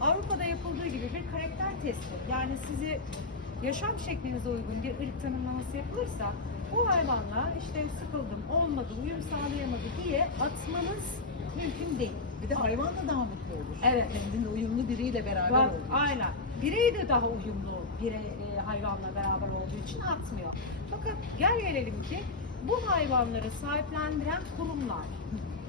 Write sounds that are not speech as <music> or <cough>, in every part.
Avrupa'da yapıldığı gibi bir karakter testi. Yani sizi yaşam şeklinize uygun bir ırk tanımlaması yapılırsa bu hayvanla işte sıkıldım, olmadı, uyum sağlayamadı diye atmanız mümkün değil. Bir de hayvan da daha mutlu olur. Evet. Kendinle uyumlu biriyle beraber Bak, olur. aynen. Birey de daha uyumlu bire, e, hayvanla beraber olduğu için atmıyor. Fakat gel gelelim ki bu hayvanları sahiplendiren kurumlar,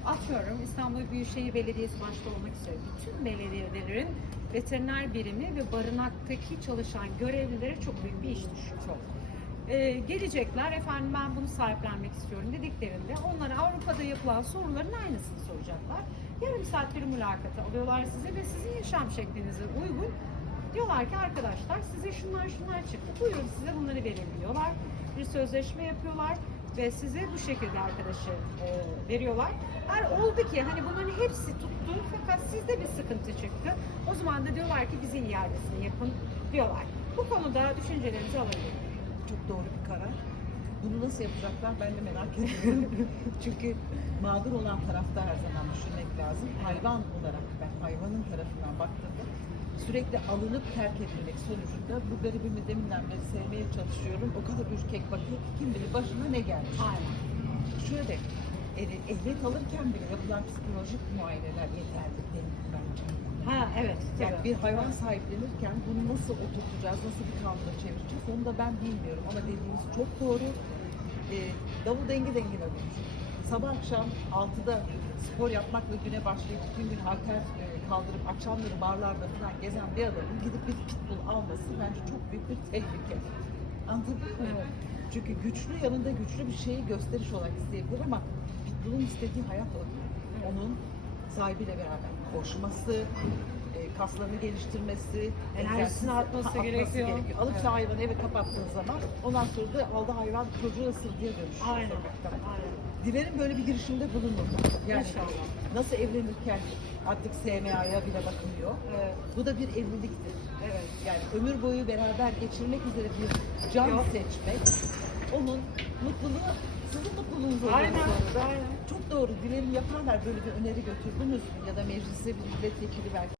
atıyorum İstanbul Büyükşehir Belediyesi başta olmak üzere bütün belediyelerin veteriner birimi ve barınaktaki çalışan görevlilere çok büyük bir iş düşüyor. Çok. Ee, gelecekler efendim ben bunu sahiplenmek istiyorum dediklerinde onlara Avrupa'da yapılan soruların aynısını soracaklar. Yarım saat bir mülakata alıyorlar sizi ve sizin yaşam şeklinize uygun diyorlar ki arkadaşlar size şunlar şunlar çıktı buyurun size bunları diyorlar. Bir sözleşme yapıyorlar ve size bu şekilde arkadaşı e, veriyorlar. Eğer oldu ki hani bunların hepsi tuttu fakat sizde bir sıkıntı çıktı. O zaman da diyorlar ki bize iadesini yapın diyorlar. Bu konuda düşüncelerinizi alabilirim. Çok doğru bir karar. Bunu nasıl yapacaklar ben de merak ediyorum. <laughs> Çünkü mağdur olan tarafta her zaman düşünmek lazım. Hayvan olarak ben hayvanın tarafından baktığımda sürekli alınıp terk edilmek sonucunda bu garibimi deminden beri sevmeye çalışıyorum. O kadar ürkek bakıyor ki kim bilir başına ne gelmiş. Aynen. Şöyle ehliyet alırken bile yapılan psikolojik muayeneler yeterli değil bence. Ha evet. Yani tabii. bir hayvan sahiplenirken bunu nasıl oturtacağız, nasıl bir kanuna çevireceğiz onu da ben bilmiyorum. Ama dediğiniz çok doğru. E, davul dengi dengine vurur. Sabah akşam 6'da spor yapmakla güne başlayıp bütün gün halter e, kaldırıp akşamları barlarda falan gezen bir adamın gidip bir pitbull alması bence çok büyük bir tehlike. Anladın mı? Evet. Çünkü güçlü yanında güçlü bir şeyi gösteriş olarak isteyebilir ama pitbull'un istediği hayat o. Onun sahibiyle beraber koşması, e, kaslarını geliştirmesi, Enerjisini atması atması gerekiyor. Alıp Evet. hayvanı eve kapattığın zaman ondan sonra da aldı hayvan çocuğu ısırdıya dönüşüyor. Aynen. sokakta. Aynen. Dilerim böyle bir girişimde bulunur. Yani İnşallah. nasıl evlenirken artık SMA'ya bile bakılıyor. Evet. Bu da bir evliliktir. Evet. Yani ömür boyu beraber geçirmek üzere bir can Yok. seçmek, onun mutluluğu, sizin mutluluğunuz oluyor Aynen, aynen. Çok doğru. Dilerim yaparlar böyle bir öneri götürdünüz mü? Ya da meclise bir milletvekili belki